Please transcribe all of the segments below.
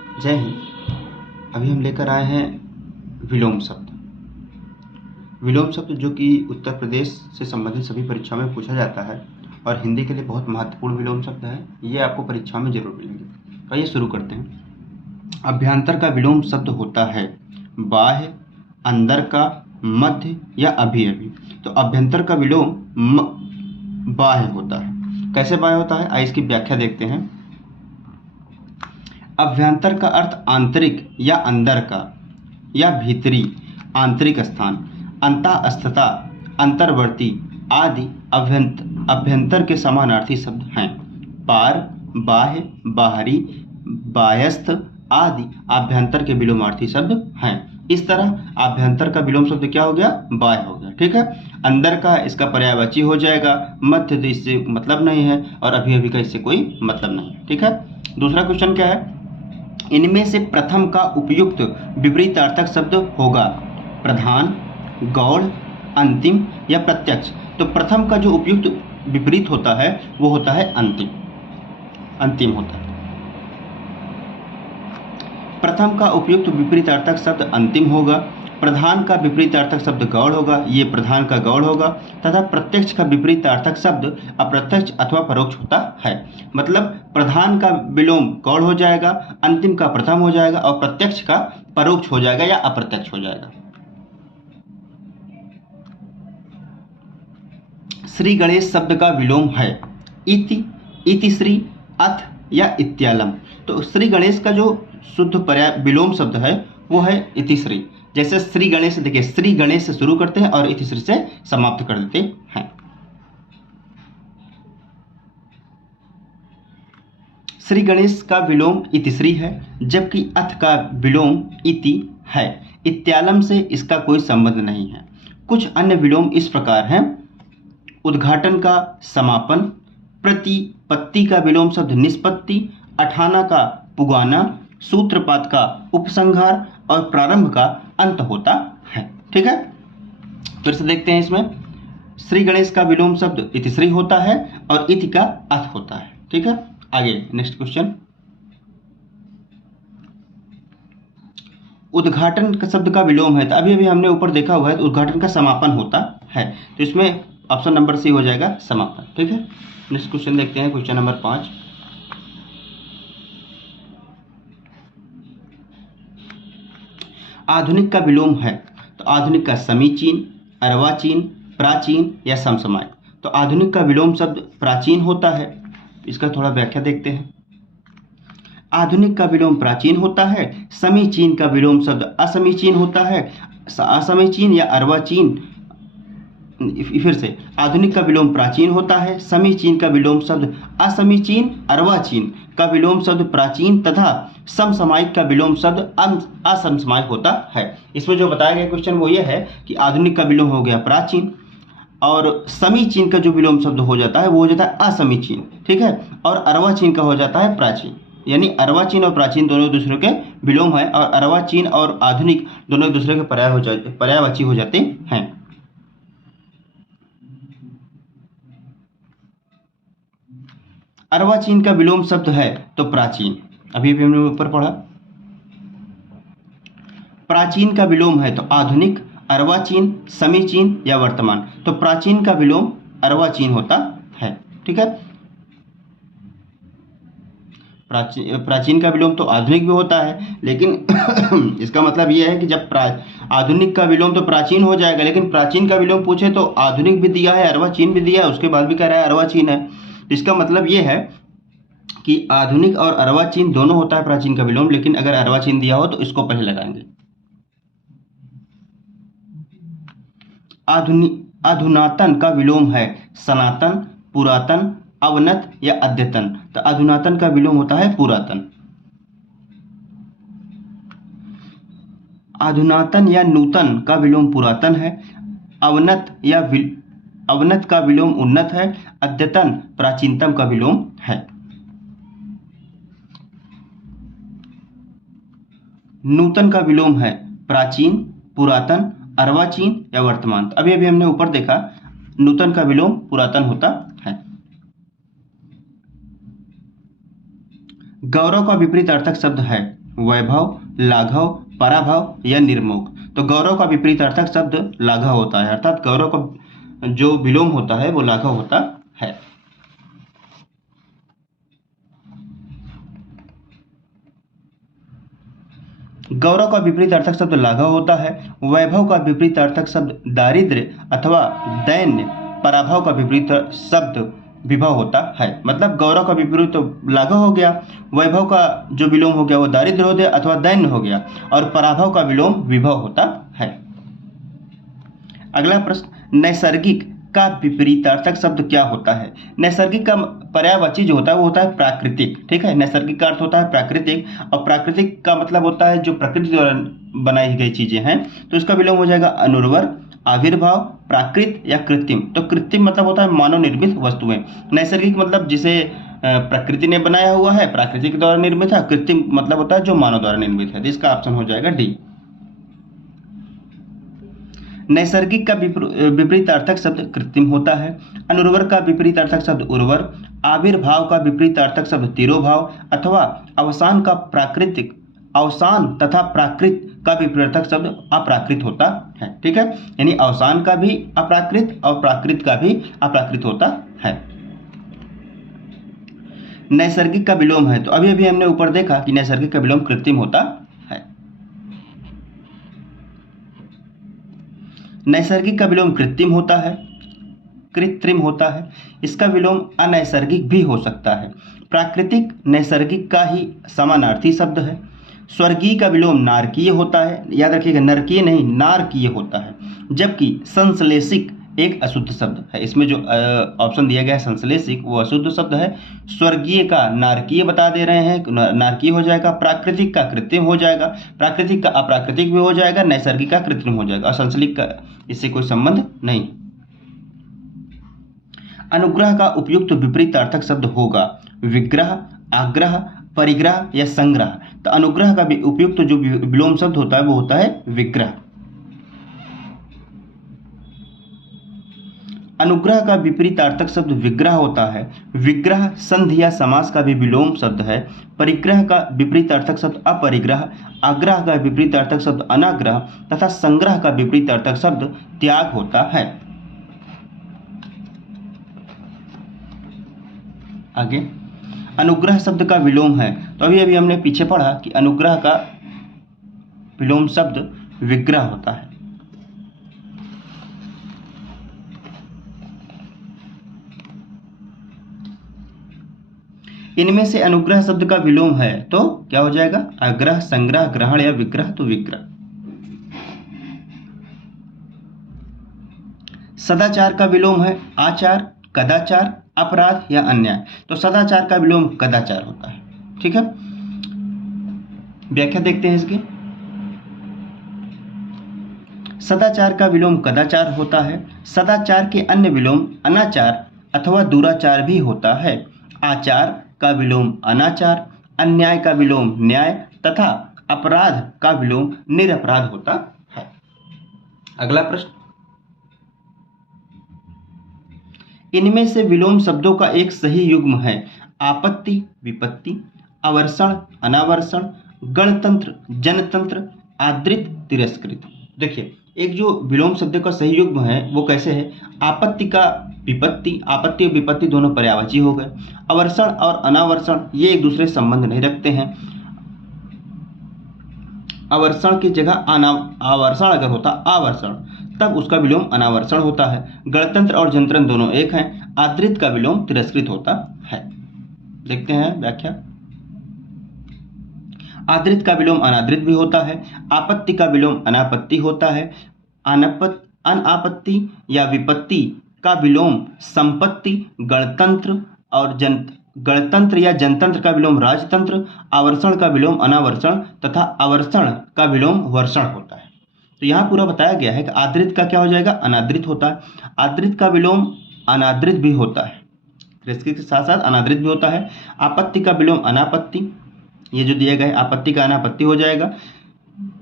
जय हिंद। अभी हम लेकर आए हैं विलोम शब्द। विलोम शब्द जो कि उत्तर प्रदेश से संबंधित सभी परीक्षाओं में पूछा जाता है और हिंदी के लिए बहुत महत्वपूर्ण विलोम शब्द है। ये आपको परीक्षा में जरूर मिलेंगे। तो आइए शुरू करते हैं। अभ्यंतर का विलोम शब्द होता है बाह्य, अंदर का, मध्य या अभी अभी। तो अभ्यंतर का विलोम बाह्य होता है। कैसे बाह्य होता है, आइए इसकी व्याख्या देखते हैं। अभ्यंतर का अर्थ आंतरिक या अंदर का या भीतरी, आंतरिक स्थान, अंतःस्थता, अंतर्वर्ती आदि अभ्यंतर के समानार्थी शब्द हैं। पार, बाह्य, बाहरी, बाह्यस्थ आदि अभ्यंतर के विलोमार्थी शब्द हैं। इस तरह अभ्यंतर का विलोम शब्द क्या हो गया, बाह्य हो गया। ठीक है। अंदर का इसका पर्यायवाची हो जाएगा, मध्य तो इससे मतलब नहीं है और अभी अभी का इससे कोई मतलब नहीं है। ठीक है। दूसरा क्वेश्चन क्या है, इनमें से प्रथम का उपयुक्त विपरीतार्थक शब्द होगा प्रधान, गौड़, अंतिम या प्रत्यक्ष। तो प्रथम का जो उपयुक्त विपरीत होता है वो होता है अंतिम। अंतिम होता है। प्रथम का उपयुक्त विपरीतार्थक शब्द अंतिम होगा। प्रधान का विपरीतार्थक शब्द गौड़ होगा, ये प्रधान का गौड़ होगा। तथा प्रत्यक्ष का विपरीतार्थक शब्द अप्रत्यक्ष अथवा परोक्ष होता है। मतलब प्रधान का विलोम गौड़ हो जाएगा, अंतिम का प्रथम हो जाएगा और प्रत्यक्ष का परोक्ष हो जाएगा या अप्रत्यक्ष हो जाएगा। श्री गणेश शब्द का विलोम है इति, इतिश्री, अथ या इत्यालम। तो श्री गणेश का जो शुद्ध पर्याय विलोम शब्द है वो है इतिश्री। जैसे श्री गणेश, देखिए श्री गणेश से शुरू करते हैं और इतिश्री से समाप्त कर देते हैं। श्री गणेश का विलोम इतिश्री है, जबकि अथ का विलोम इति है। इत्यालम से इसका कोई संबंध नहीं है। कुछ अन्य विलोम इस प्रकार हैं। उद्घाटन का समापन, प्रतिपत्ति का विलोम शब्द निष्पत्ति, अठाना का पुगाना, सूत्रपात का उपसंहार और प्रारंभ का अंत होता है। ठीक है। फिर से देखते हैं इसमें। श्री गणेश का विलोम शब्द इतिश्री होता है और इति का अथ होता है। ठीक है। आगे नेक्स्ट क्वेश्चन। उद्घाटन का शब्द का विलोम है, तो अभी अभी हमने ऊपर देखा हुआ है, तो उद्घाटन का समापन होता है। तो इसमें ऑप्शन नंबर सी हो जाएगा समापन। ठीक है। नेक्स्ट क्वेश्चन देखते हैं, क्वेश्चन नंबर 5। आधुनिक का विलोम है, तो आधुनिक का समीचीन, अर्वाचीन, प्राचीन या समसमाय। तो आधुनिक का विलोम शब्द प्राचीन होता है। इसका थोड़ा व्याख्या देखते हैं। आधुनिक का विलोम प्राचीन होता है। समीचीन का विलोम शब्द असमीचीन होता है। असमीचीन या अर्वाचीन, फिर से आधुनिक का विलोम प्राचीन होता है। समीचीन का विलोम शब्द असमीचीन, अर्वाचीन का विलोम शब्द प्राचीन तथा समसामयिक का विलोम शब्द असमसामयिक होता है। इसमें जो बताया गया क्वेश्चन वो ये है कि आधुनिक का विलोम हो गया प्राचीन और समीचीन का जो विलोम शब्द हो जाता है वो हो जाता है असमीचीन। ठीक है। और अर्वाचीन का हो जाता है प्राचीन। यानी अर्वाचीन और प्राचीन दोनों दूसरे के विलोम है और अर्वाचीन और आधुनिक दोनों दूसरे के पर्यायवाची हो जाते हैं। अर्वाचीन का विलोम शब्द है तो प्राचीन, अभी भी हमने ऊपर पढ़ा। प्राचीन का विलोम है तो आधुनिक, अर्वाचीन, समीचीन या वर्तमान। तो प्राचीन का विलोम अर्वाचीन होता है। ठीक है। प्राचीन का विलोम तो आधुनिक भी होता है, लेकिन इसका मतलब यह है कि जब आधुनिक का विलोम तो प्राचीन हो जाएगा, लेकिन प्राचीन का विलोम पूछे तो आधुनिक भी दिया है, अर्वाचीन भी दिया है, उसके बाद भी कह रहा है अर्वाचीन है। इसका मतलब ये है कि आधुनिक और अर्वाचीन दोनों होता है प्राचीन का विलोम, लेकिन अगर अर्वाचीन दिया हो तो इसको पहले लगाएंगे। अधुनातन का विलोम है सनातन, पुरातन, अवनत या अद्यतन। तो अधुनातन का विलोम होता है पुरातन। अधुनातन या नूतन का विलोम पुरातन है। अवनत का विलोम उन्नत है। अद्यतन प्राचीनतम का विलोम है। नूतन का विलोम है प्राचीन, पुरातन, अर्वाचीन या वर्तमान। अभी अभी हमने ऊपर देखा नूतन का विलोम पुरातन होता है। गौरव का विपरीत अर्थक शब्द है वैभव, लाघव, पराभव या निर्मोह। तो गौरव का विपरीत अर्थक शब्द लाघव होता है, अर्थात गौरव का जो विलोम होता है वो लाघव होता है। गौरव का विपरीत अर्थक शब्द लाघव होता है। वैभव का विपरीत अर्थक शब्द दारिद्र्य अथवा दैन्य। पराभव का विपरीत शब्द विभव होता है। मतलब गौरव का विपरीत तो लाघव हो गया, वैभव का जो विलोम हो गया वो दारिद्र्य हो गया अथवा दैन्य हो गया, और पराभव का विलोम विभव होता है। अगला प्रश्न, नैसर्गिक का विपरीतार्थक शब्द क्या होता है? नैसर्गिक का पर्यायवाची जो होता है वो होता है प्राकृतिक। ठीक है, नैसर्गिक का अर्थ होता है प्राकृतिक, और प्राकृतिक का मतलब होता है जो प्रकृति द्वारा बनाई गई चीजें हैं। तो इसका विलोम हो जाएगा अनुर्वर, आविर्भाव, प्राकृत या कृत्रिम। तो कृत्रिम मतलब होता है मानव निर्मित वस्तुएं। नैसर्गिक मतलब जिसे प्रकृति ने बनाया हुआ है, प्राकृतिक द्वारा निर्मित है। कृत्रिम मतलब होता है जो मानव द्वारा निर्मित है। तो इसका ऑप्शन हो जाएगा डी। नैसर्गिक का विपरीतार्थक शब्द कृत्रिम होता है। अनुर्वर का विपरीतार्थक शब्द उर्वर, आविर्भाव का विपरीतार्थक शब्द तिरोभाव, अथवा अवसान तथा प्राकृत का विपरीतार्थक शब्द अप्राकृत होता है। ठीक है, यानी अवसान का भी अप्राकृत और प्राकृत का भी अप्राकृत होता है। नैसर्गिक का विलोम है, तो अभी अभी हमने ऊपर देखा कि नैसर्गिक का विलोम कृत्रिम होता है। नैसर्गिक का विलोम कृत्रिम होता है। इसका विलोम अनैसर्गिक भी हो सकता है। प्राकृतिक नैसर्गिक का ही समानार्थी शब्द है। स्वर्गीय का विलोम नारकीय होता है, याद रखिएगा नरकीय नहीं नारकीय होता है। जबकि संश्लेषिक एक अशुद्ध शब्द है। इसमें जो ऑप्शन दिया गया है संश्लेषिक वो अशुद्ध शब्द है। स्वर्गीय का नारकीय बता दे रहे हैं, नारकीय हो जाएगा। प्राकृतिक का कृत्रिम हो जाएगा, प्राकृतिक का अप्राकृतिक भी हो जाएगा, नैसर्गिक का कृत्रिम हो जाएगा, और संश्लेषिक का इससे कोई संबंध नहीं। अनुग्रह का उपयुक्त विपरीतार्थक शब्द होगा विग्रह, आग्रह, परिग्रह या संग्रह। तो अनुग्रह का भी उपयुक्त जो विलोम शब्द होता है वो होता है विग्रह। अनुग्रह का विपरीतार्थक शब्द विग्रह होता है। विग्रह संधि या समास का भी विलोम शब्द है। परिग्रह का विपरीतार्थक शब्द अपरिग्रह, आग्रह का विपरीतार्थक शब्द अनाग्रह तथा संग्रह का विपरीतार्थक शब्द त्याग होता है। आगे अनुग्रह शब्द का विलोम है, तो अभी अभी हमने पीछे पढ़ा कि अनुग्रह का विलोम शब्द विग्रह होता है। इनमें से अनुग्रह शब्द का विलोम है तो क्या हो जाएगा? आग्रह, संग्रह, ग्रहण या विग्रह, तो विग्रह। सदाचार का विलोम है आचार, कदाचार, अपराध या अन्याय। तो सदाचार का विलोम कदाचार होता है। ठीक है, व्याख्या देखते हैं इसकी। सदाचार का विलोम कदाचार होता है। सदाचार के अन्य विलोम अनाचार अथवा दुराचार भी होता है। आचार का विलोम अनाचार, अन्याय का विलोम न्याय तथा अपराध का विलोम निरपराध होता है। अगला प्रश्न, इनमें से विलोम शब्दों का एक सही युग्म है आपत्ति, विपत्ति, अवर्षण, अनावर्षण, गणतंत्र, जनतंत्र, आदृत, तिरस्कृत। देखिए, एक जो विलोम शब्द का सही युग्म है वो कैसे है? आपत्ति का विपत्ति, आपत्ति और विपत्ति दोनों पर्यायवाची हो गए। अवर्षण और अनावर्षण ये एक दूसरे से संबंध नहीं रखते हैं। अवर्षण की जगह आवर्षण अगर होता आवर्षण, तब उसका विलोम अनावर्षण होता है। गणतंत्र और जनतंत्र दोनों एक हैं। आदृत का विलोम तिरस्कृत होता है। देखते हैं व्याख्या। आदृत का विलोम अनादृत भी होता है। आपत्ति का विलोम अनापत्ति होता है। अनापत्ति या विपत्ति का विलोम संपत्ति, गणतंत्र या जनतंत्र का विलोम राजतंत्र, आवर्षण का विलोम अनावर्षण तथा आवर्षण का विलोम वर्षण होता है। तो यहाँ पूरा बताया गया है कि आदृत का क्या हो जाएगा? अनादृत होता है। आदृत का विलोम अनादृत भी होता है, इसके साथ साथ अनादृत भी होता है। आपत्ति का विलोम अनापत्ति, ये जो दिया गया है आपत्ति का अनापत्ति हो जाएगा।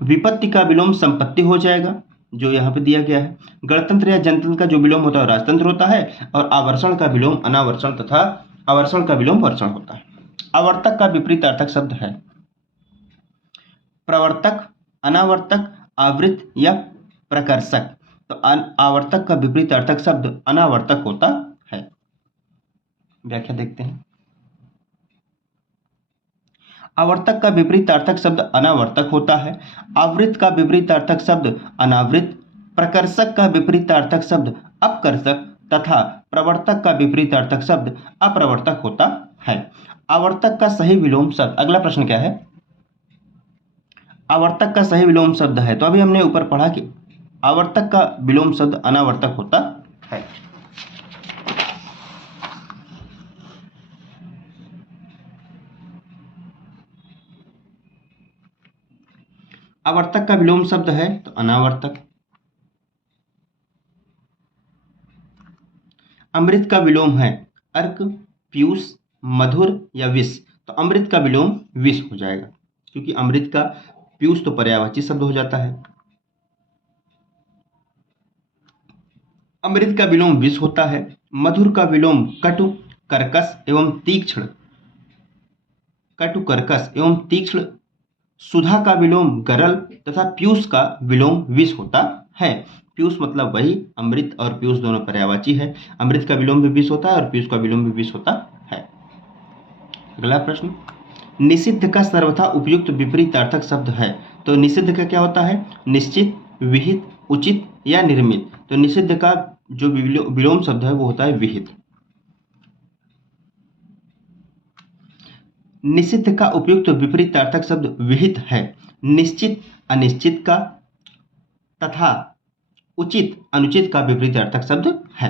विपत्ति का विलोम संपत्ति हो जाएगा, जो यहाँ पे दिया गया है। गणतंत्र या जनतंत्र का जो विलोम होता है राजतंत्र होता है। और आवर्षण का विलोम अनावर्षण तथा आवर्षण का विलोम वर्षण होता है। आवर्तक का विपरीत अर्थक शब्द है प्रवर्तक, अनावर्तक, आवृत या प्रकर्षक। तो आवर्तक का विपरीत अर्थक शब्द अनावर्तक होता है। व्याख्या देखते हैं। आवर्तक का विपरीतार्थक शब्द अनावर्तक होता है। आवृत का विपरीतार्थक शब्द अनावृत, प्रकर्षक का विपरीतार्थक शब्द अपकर्षक तथा प्रवर्तक का विपरीतार्थक शब्द अप्रवर्तक होता है। आवर्तक का सही विलोम शब्द, अगला प्रश्न क्या है, आवर्तक का सही विलोम शब्द है। तो अभी हमने ऊपर पढ़ा कि आवर्तक का विलोम शब्द अनावर्तक होता है। आवर्तक का विलोम शब्द है तो अनावर्तक। अमृत का विलोम है अर्क, पीयूष, मधुर या विष। तो अमृत का विलोम विष हो जाएगा, क्योंकि अमृत का पीयूष तो पर्यायवाची शब्द हो जाता है। अमृत का विलोम विष होता है। मधुर का विलोम कटु, कर्कश एवं तीक्ष्ण, कटु, कर्कश एवं तीक्ष्ण। सुधा का विलोम गरल तथा पीयूष का विलोम विष होता है। पीयूष मतलब वही, अमृत और पीयूष दोनों पर्यायवाची है। अमृत का विलोम भी विष होता है और पीयूष का विलोम भी विष होता है। अगला प्रश्न, निषिद्ध का सर्वथा उपयुक्त विपरीतार्थक शब्द है। तो निषिद्ध का क्या होता है, निश्चित, विहित, उचित या निर्मित। तो निषिद्ध का जो विलोम शब्द है वो होता है विहित। निषिद्ध का उपयुक्त विपरीतार्थक शब्द विहित है। निश्चित अनिश्चित का तथा उचित अनुचित का विपरीतार्थक शब्द है।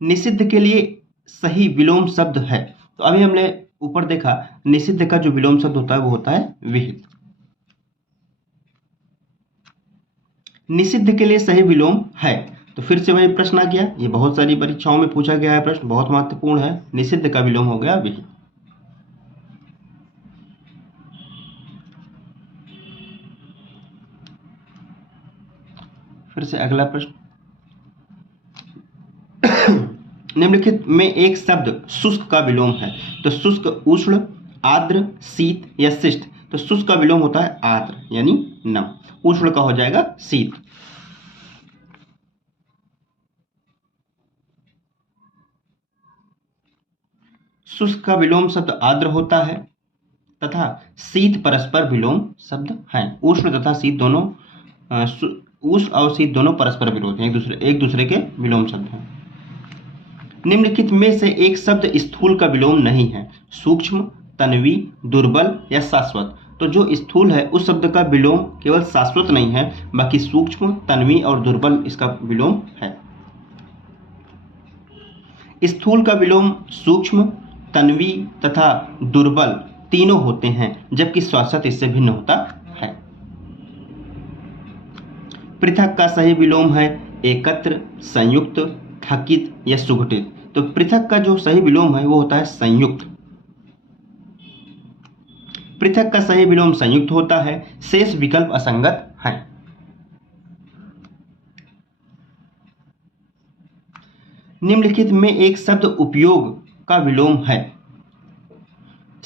निषिद्ध के लिए सही विलोम शब्द है। तो अभी हमने ऊपर देखा निषिद्ध का जो विलोम शब्द होता है वो होता है विहित। निषिद्ध के लिए सही विलोम है। तो फिर से वही प्रश्न आ गया, ये बहुत सारी परीक्षाओं में पूछा गया है प्रश्न, बहुत महत्वपूर्ण है। निषिद्ध का विलोम हो गया विहित। फिर से अगला प्रश्न, निम्नलिखित में एक शब्द शुष्क का विलोम है। तो शुष्क उष्ण, आर्द्र, शीत या शिष्ट। तो शुष्क का विलोम होता है आर्द्र यानी नम। उष्ण का हो जाएगा शीत। शुष्क का विलोम शब्द आर्द्र होता है तथा शीत परस्पर विलोम शब्द हैं। उष्ण तथा शीत दोनों, उष्ण और शीत दोनों परस्पर विरोध हैं, एक दूसरे के विलोम शब्द हैं। निम्नलिखित में से एक शब्द स्थूल का विलोम नहीं है। सूक्ष्म, तन्वी, दुर्बल या शाश्वत। तो जो स्थूल है उस शब्द का विलोम केवल शाश्वत नहीं है, बाकी सूक्ष्म, तन्वी और दुर्बल इसका विलोम है। स्थूल का विलोम सूक्ष्म, तन्वी तथा दुर्बल तीनों होते हैं, जबकि शाश्वत इससे भिन्न होता है। पृथक का सही विलोम है एकत्र, संयुक्त, थकित या सुघटित। तो पृथक का जो सही विलोम है वो होता है संयुक्त। पृथक का सही विलोम संयुक्त होता है। शेष विकल्प असंगत हैं। निम्नलिखित में एक शब्द उपयोग का विलोम है।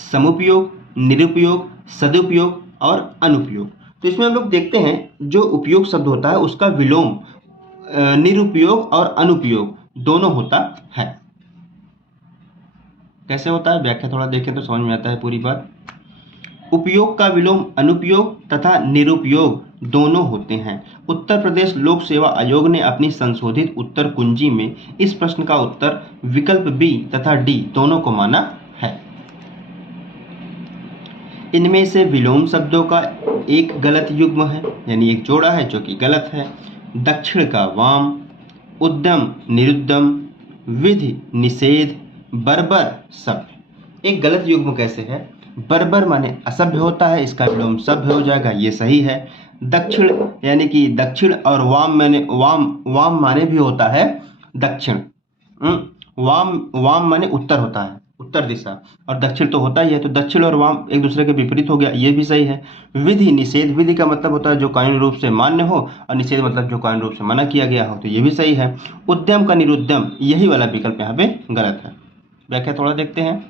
समुपयोग, निरुपयोग, सदुपयोग और अनुपयोग। तो इसमें हम लोग देखते हैं जो उपयोग शब्द होता है उसका विलोम निरुपयोग और अनुपयोग दोनों होता है। कैसे होता है, व्याख्या थोड़ा देखें तो समझ में आता है पूरी बात। उपयोग का विलोम अनुपयोग तथा निरुपयोग दोनों होते हैं। उत्तर प्रदेश लोक सेवा आयोग ने अपनी संशोधित उत्तर कुंजी में इस प्रश्न का उत्तर विकल्प बी तथा डी दोनों को माना है। इनमें से विलोम शब्दों का एक गलत युग्म है, यानी एक जोड़ा है जो कि गलत है। दक्षिण का वाम, उद्यम निरुद्यम, विधि निषेध, बर्बर सभ्य। एक गलत युग्म कैसे है, बर्बर माने असभ्य होता है, इसका विलोम सभ्य हो जाएगा, ये सही है। दक्षिण यानी कि दक्षिण और वाम माने वाम माने भी होता है दक्षिण। वाम माने उत्तर होता है, उत्तर दिशा, और दक्षिण तो होता ही है। तो दक्षिण और वाम एक दूसरे के विपरीत हो गया, ये भी सही है। विधि निषेध, विधि का मतलब होता है जो कानूनी रूप से मान्य हो, और निषेध मतलब जो कानूनी रूप से मना किया गया हो, तो ये भी सही है। उद्यम का निरुद्यम, यही वाला विकल्प यहाँ पे गलत है। व्याख्या थोड़ा देखते हैं।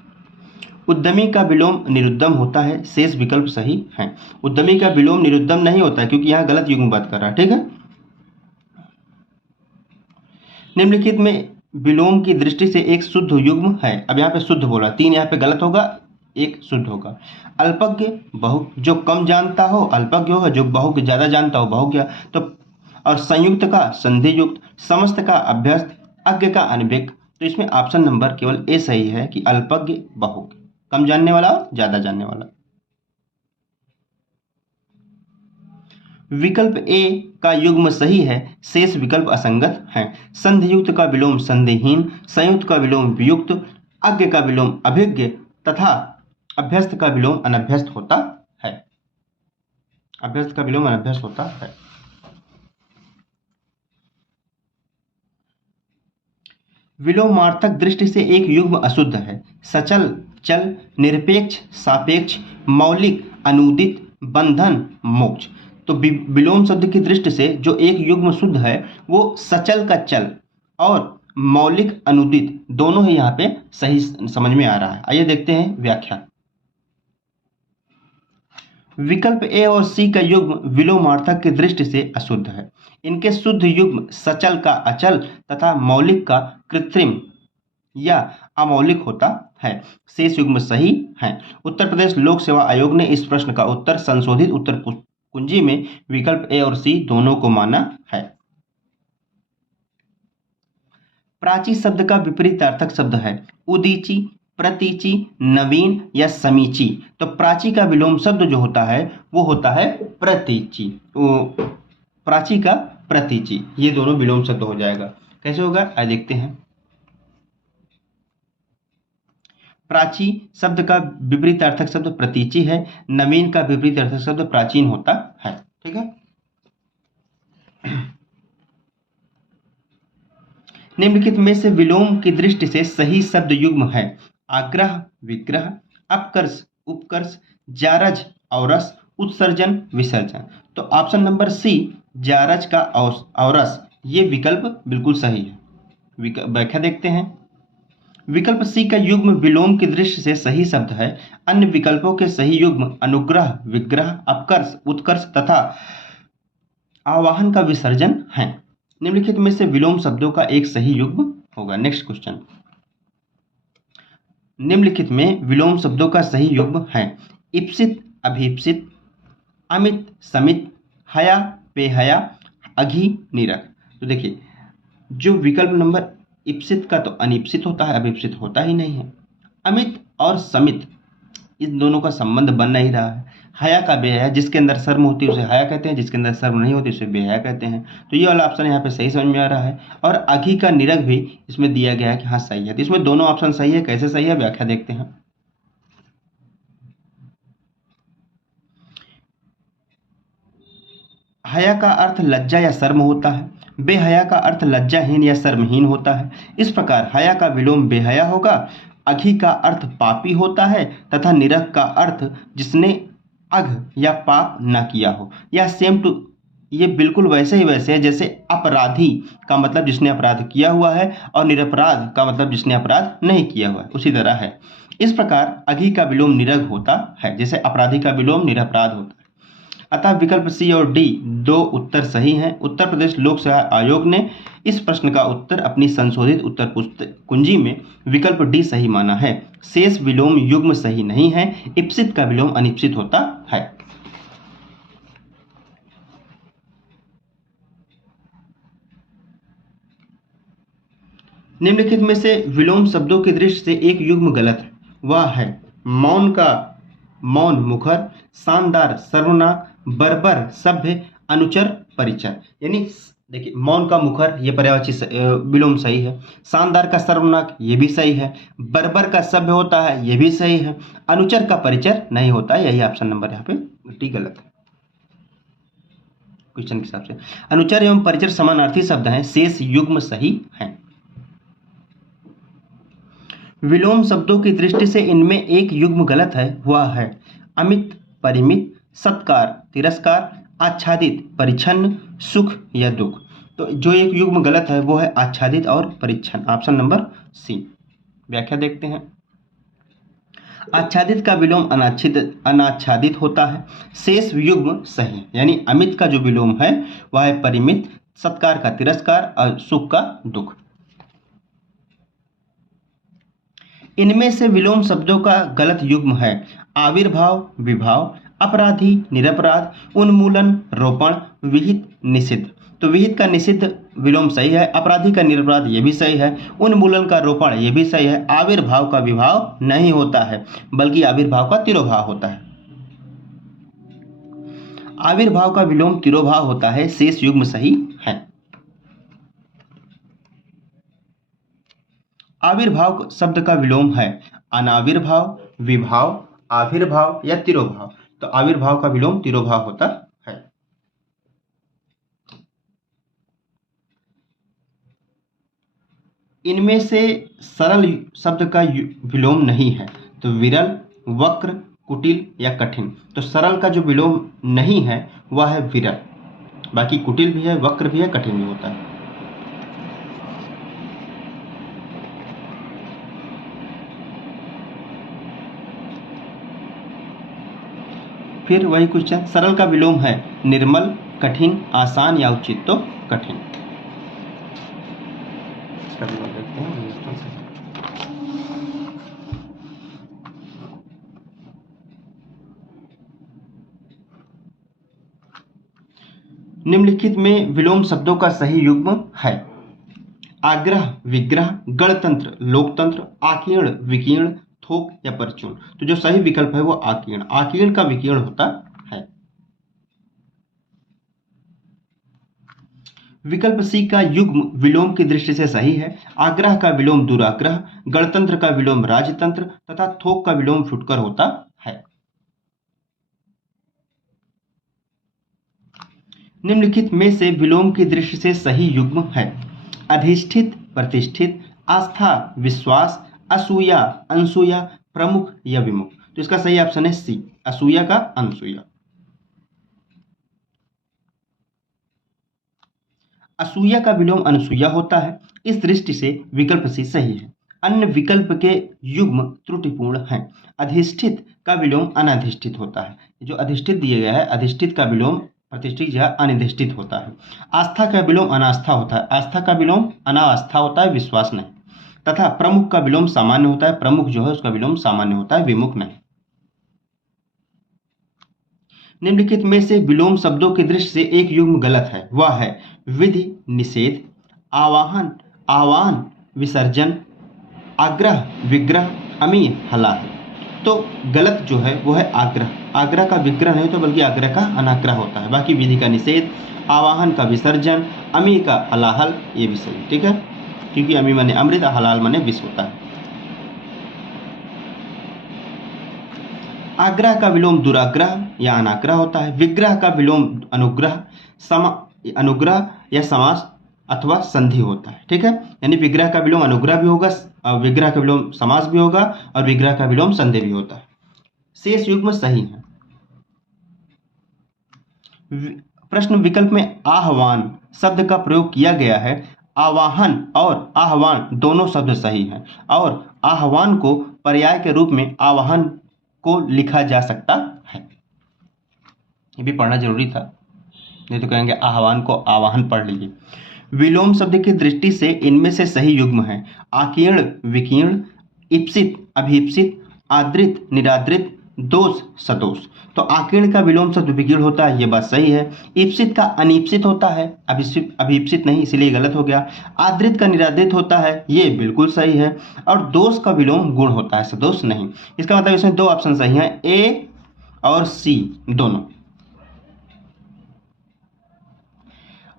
उद्यमी का विलोम निरुद्यम होता है, शेष विकल्प सही है। उद्यमी का विलोम निरुद्यम नहीं होता है क्योंकि यहाँ गलत युग्म बात कर रहा है, ठीक है। निम्नलिखित में विलोम की दृष्टि से एक शुद्ध युग्म है। अब यहाँ पे शुद्ध बोला, 3 यहाँ पे गलत होगा, 1 शुद्ध होगा। अल्पज्ञ बहु, जो कम जानता हो अल्पज्ञ होगा, जो बहु ज्यादा जानता हो बहुज्ञ। तो और संयुक्त का संधि युक्त, समस्त का अभ्यस्त, अज्ञ का अनभिज्ञ। तो इसमें ऑप्शन नंबर केवल ए सही है कि अल्पज्ञ बहुज्ञ, कम जानने वाला ज्यादा जानने वाला। विकल्प ए का युग्म सही है, शेष विकल्प असंगत हैं। संधियुक्त का विलोम संधिहीन, संयुक्त का विलोम वियुक्त, अज्ञ का विलोम अभिज्ञ तथा अभ्यस्त का विलोम अनभ्यस्त होता है। अभ्यस्त का विलोम अनभ्यस्त होता है। विलोमार्थक दृष्टि से एक युग्म अशुद्ध है। सचल, चल, निरपेक्ष, सापेक्ष, मौलिक, अनुदित, बंधन, मोक्ष। तो विलोम शब्द की दृष्टि से जो एक युग्म शुद्ध है वो सचल का चल और मौलिक अनुदित दोनों ही यहाँ पे सही समझ में आ रहा है। आइए देखते हैं व्याख्या। विकल्प ए और सी का युग्म विलोमार्थक की दृष्टि से अशुद्ध है। इनके शुद्ध युग्म सचल का अचल तथा मौलिक का कृत्रिम या अमौलिक होता है। शेष युग्म सही है। उत्तर प्रदेश लोक सेवा आयोग ने इस प्रश्न का उत्तर संशोधित उत्तर कुंजी में विकल्प ए और सी दोनों को माना है। प्राची शब्द का विपरीतार्थक शब्द है उदीची, प्रतीची, नवीन या समीची। तो प्राची का विलोम शब्द जो होता है वो होता है प्रतीची, प्राची का प्रतीची, ये दोनों विलोम शब्द हो जाएगा। कैसे होगा आइए देखते हैं। प्राची शब्द का विपरीतार्थक शब्द प्रतीची है, नवीन का विपरीतार्थक शब्द प्राचीन होता है, ठीक है। निम्नलिखित में से विलोम की दृष्टि से सही शब्द युग्म है आग्रह, विग्रह, अपकर्ष, उपकर्ष, जारज, औरस, उत्सर्जन, विसर्जन। तो ऑप्शन नंबर सी जारज का औरस ये विकल्प बिल्कुल सही है। व्याख्या देखते हैं। विकल्प सी का युग्म विलोम की दृष्टि से सही शब्द है। अन्य विकल्पों के सही युग्म अनुग्रह, विग्रह, अपकर्ष, उत्कर्ष तथा आवाहन का विसर्जन है। निम्नलिखित में से विलोम शब्दों का एक सही युग्म होगा। Next question. निम्नलिखित में विलोम शब्दों का सही युग्म है इप्सित, अभीप्सित, अमित, समित, हया, बेहया, अघी, निरख। तो देखिए जो विकल्प नंबर इप्सित का तो अनिप्सित होता है, अभिप्सित होता ही नहीं है। अमित और समित इन दोनों का संबंध बन नहीं रहा है। हया का बेहया, जिसके अंदर शर्म होती है उसे हया कहते हैं, जिसके अंदर शर्म नहीं होती उसे बेहया कहते हैं। तो ये वाला ऑप्शन यहाँ पे सही समझ में आ रहा है। और अघी का निरख भी इसमें दिया गया है कि हाँ सही है। तो इसमें दोनों ऑप्शन सही है। कैसे सही है व्याख्या देखते हैं। हया का अर्थ लज्जा या शर्म होता है, बेहया का अर्थ लज्जाहीन या शर्महीन होता है। इस प्रकार हया का विलोम बेहया होगा, अघी का अर्थ पापी होता है तथा निरख का अर्थ जिसने अघ या पाप न किया हो। यह सेम टू ये बिल्कुल वैसे ही वैसे है जैसे अपराधी का मतलब जिसने अपराध किया हुआ है और निरपराध का मतलब जिसने अपराध नहीं किया हुआ है, उसी तरह है। इस प्रकार अघी का विलोम निरघ होता है, जैसे अपराधी का विलोम निरपराध होता है। अतः विकल्प सी और डी दो उत्तर सही हैं। उत्तर प्रदेश लोक सेवा आयोग ने इस प्रश्न का उत्तर अपनी संशोधित उत्तर पुस्तक कुंजी में विकल्प डी सही माना है। शेष विलोम युग्म सही नहीं है। इप्सित का विलोम अनिप्सित होता है। निम्नलिखित में से विलोम शब्दों की दृष्टि से एक युग्म गलत है। वह है मौन का मौन मुखर, शानदार सर्वनाम, बर्बर सभ्य, अनुचर परिचर। यानी देखिए मौन का मुखर ये पर्यायवाची विलोम सही है। शानदार का सर्वनाम ये भी सही है। बर्बर का सभ्य होता है ये भी सही है। अनुचर का परिचर नहीं होता, यही ऑप्शन नंबर यहाँ पे डी गलत है क्वेश्चन के हिसाब से। अनुचर एवं परिचर समानार्थी शब्द हैं, शेष युग्म सही है। विलोम शब्दों की दृष्टि से इनमें एक युग्म गलत है। वह है अमित, परिमित, सत्कार, तिरस्कार, आच्छादित, परिच्छन्न, सुख या दुख। तो जो एक युग्म गलत है वो है आच्छादित और परिच्छन्न, ऑप्शन नंबर सी। व्याख्या देखते हैं। आच्छादित का विलोम अनाच्छादित होता है। शेष युग्म सही, यानी अमित का जो विलोम है वह है परिमित, सत्कार का तिरस्कार और सुख का दुख। इनमें से विलोम शब्दों का गलत युग्म है आविर्भाव विभाव, अपराधी निरपराध, उन्मूलन रोपण, विहित निषिद्ध। तो विहित का निषिद्ध विलोम सही है, अपराधी का निरपराध ये भी सही है, उन्मूलन का रोपण ये भी सही है। आविर्भाव का विभाव नहीं होता है, बल्कि आविर्भाव का तिरोभाव होता है। आविर्भाव का विलोम तिरोभाव होता है, शेष युग्म सही है। आविर्भाव शब्द का विलोम है अनाविर्भाव, विभाव, आविर्भाव या तिरोभाव। तो आविर्भाव का विलोम तिरोभाव होता है। इनमें से सरल शब्द का विलोम नहीं है, तो विरल, वक्र, कुटिल या कठिन। तो सरल का जो विलोम नहीं है वह है विरल, बाकी कुटिल भी है, वक्र भी है, कठिन भी होता है। फिर वही क्वेश्चन, सरल का विलोम है निर्मल, कठिन, आसान या उचित। तो कठिन। निम्नलिखित में विलोम शब्दों का सही युग्म है आग्रह विग्रह, गणतंत्र लोकतंत्र, आकीर्ण विकीर्ण, थोक या परचून। तो जो सही विकल्प है वो आकीर्ण, आकीर्ण का विकीर्ण होता है। विकल्प सी का युग्म विलोम की दृष्टि से सही है। आग्रह का विलोम दुराग्रह, गणतंत्र का विलोम राजतंत्र तथा थोक का विलोम फुटकर होता है। निम्नलिखित में से विलोम की दृष्टि से सही युग्म है अधिष्ठित प्रतिष्ठित, आस्था विश्वास, असूया अनसूया, प्रमुख या विमुख। तो इसका सही ऑप्शन है सी, असूया का अनसूया। असूया का विलोम अनसूया होता है, इस दृष्टि से विकल्प सी सही है। अन्य विकल्प के युग्म त्रुटिपूर्ण हैं। अधिष्ठित का विलोम अनधिष्ठित होता है, जो अधिष्ठित दिया गया है अधिष्ठित का विलोम प्रतिष्ठित या अनिधिष्ठित होता है। आस्था का विलोम अनास्था होता है, आस्था का विलोम अनास्था होता है, विश्वास नहीं। तथा प्रमुख का विलोम सामान्य होता है, प्रमुख जो है उसका विलोम सामान्य होता है, विमुख नहीं। निम्नलिखित में से विलोम शब्दों की दृष्टि से एक युग्म गलत है, वह है विधि निषेध, आवाहन आह्वान, विसर्जन, आग्रह विग्रह, अमीय हलाल। तो गलत जो है वो है आग्रह, आग्रह का विग्रह नहीं तो बल्कि आग्रह का अनाग्रह होता है। बाकी विधि का निषेध, आवाहन का विसर्जन, अमी का हलाहल ये भी सही, ठीक है, क्योंकि अमी माने अमृत, हलाल माने विष होता है। आग्रह का विलोम दुराग्रह या अनाग्रह होता है। विग्रह का विलोम अनुग्रह, अनुग्रह या समास अथवा संधि होता है, ठीक है। यानी विग्रह का विलोम अनुग्रह भी होगा, विग्रह का विलोम समास भी होगा और विग्रह का विलोम संधि भी होता है। शेष युग्म सही है। प्रश्न विकल्प में आह्वान शब्द का प्रयोग किया गया है, आवाहन और आह्वान दोनों शब्द सही हैं और आह्वान को पर्याय के रूप में आवाहन को लिखा जा सकता है। ये भी पढ़ना जरूरी था, नहीं तो कहेंगे आह्वान को आवाहन पढ़ लीजिए। विलोम शब्द की दृष्टि से इनमें से सही युग्म है आकीर्ण विकीर्ण, इप्सित अभिप्सित, आदृत निरादृत, दोष सदोष। तो आकीर्ण का विलोम शब्द विकीर्ण होता है, ये बात सही है। इप्सित का अनिप्सित होता है, अभिप्सित नहीं, इसलिए गलत हो गया। आदृत का निरादृत होता है, ये बिल्कुल सही है। और दोष का विलोम गुण होता है, सदोष नहीं। इसका मतलब इसमें दो ऑप्शन सही हैं, ए और सी दोनों।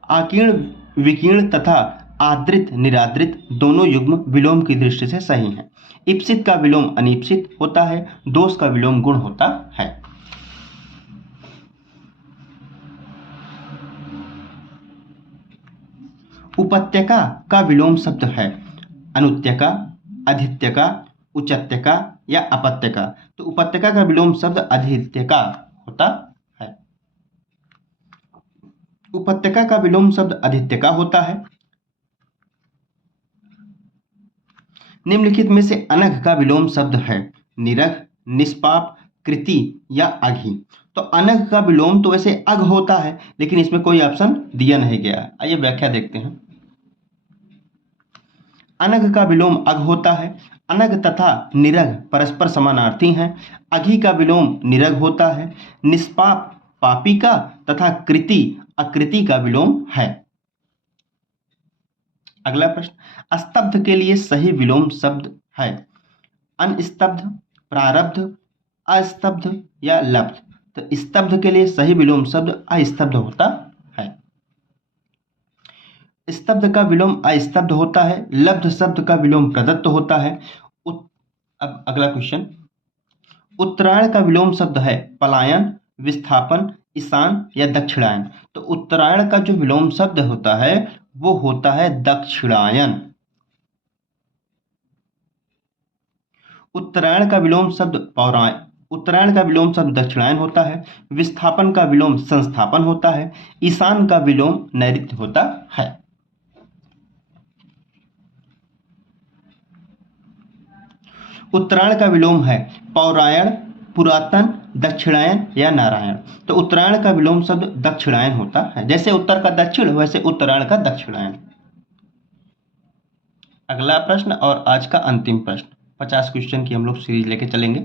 आकीर्ण विकीर्ण तथा आदृत निरादृत दोनों युग्म विलोम की दृष्टि से सही हैं। इप्सित का विलोम अनिप्सित होता है, दोष का विलोम गुण होता है। उपत्यका का विलोम शब्द है अनुत्यका, अधित्यका, उचत्यका या अपत्यका। तो उपत्यका का विलोम शब्द अधित्यका होता है। उपत्यका का विलोम शब्द अधित्यका होता है। निम्नलिखित में से अनघ का विलोम शब्द है निरघ, निष्पाप, कृति या अघि। तो अनघ का विलोम तो वैसे अघ होता है, लेकिन इसमें कोई ऑप्शन दिया नहीं गया। आइए व्याख्या देखते हैं। अनघ का विलोम अघ होता है। अनघ तथा निरघ परस्पर समानार्थी हैं। अघि का विलोम निरघ होता है। निष्पाप पापी का तथा कृति अकृति का विलोम है। अगला प्रश्न, स्तब्ध के लिए सही विलोम शब्द है अनस्तब्ध, प्रारब्ध, अस्तब्ध या लब्ध। तो स्तब्ध के लिए सही विलोम शब्द अस्तब्ध होता है। स्तब्ध का विलोम अस्तब्ध होता है। लब्ध शब्द का विलोम प्रदत्त होता है। अब अगला क्वेश्चन, उत्तरायण का विलोम शब्द है पलायन, विस्थापन, ईशान या दक्षिणायन। तो उत्तरायण का जो विलोम शब्द होता है वो होता है दक्षिणायन। उत्तरायण का विलोम शब्द पौरायन, उत्तरायण का विलोम शब्द दक्षिणायन होता है। विस्थापन का विलोम संस्थापन होता है। ईशान का विलोम नैऋत्य होता है। उत्तरायण का विलोम है पौरायण, पुरातन, दक्षिणायन या नारायण। तो उत्तरायण का विलोम शब्द दक्षिणायन होता है। जैसे उत्तर का दक्षिण वैसे उत्तरायण का दक्षिणायन। अगला प्रश्न और आज का अंतिम प्रश्न, 50 क्वेश्चन की हम लोग सीरीज लेके चलेंगे।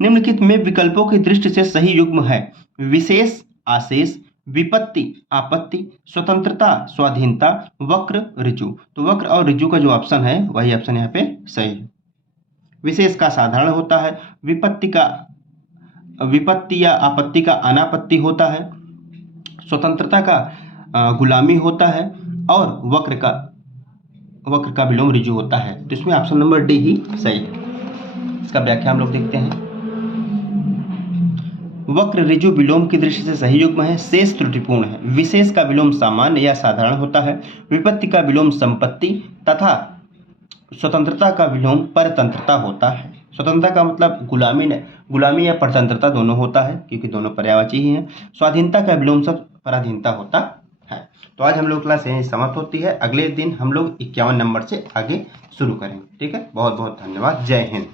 निम्नलिखित में विकल्पों की दृष्टि से सही युग्म है विशेष, आशेष, विपत्ति, आपत्ति, स्वतंत्रता, स्वाधीनता, वक्र, ऋजु। तो वक्र और ऋजु का जो ऑप्शन है वही ऑप्शन यहाँ पे सही है। विशेष का साधारण होता है। विपत्ति या आपत्ति का अनापत्ति होता है। स्वतंत्रता का गुलामी होता है। और वक्र का विलोम ऋजु होता है। तो इसमें ऑप्शन नंबर डी ही सही है। इसका व्याख्या हम लोग देखते हैं। वक्र ऋजु विलोम की दृष्टि से सही युग्म है, शेष त्रुटिपूर्ण है। विशेष का विलोम सामान्य या साधारण होता है। विपत्ति का विलोम संपत्ति तथा स्वतंत्रता का विलोम परतंत्रता होता है। स्वतंत्रता का मतलब गुलामी या परतंत्रता दोनों होता है, क्योंकि दोनों पर्यायवाची ही हैं। स्वाधीनता का विलोम शब्द पराधीनता होता है। तो आज हम लोग क्लास यहीं समाप्त होती है। अगले दिन हम लोग 51 नंबर से आगे शुरू करेंगे। ठीक है, बहुत बहुत धन्यवाद। जय हिंद।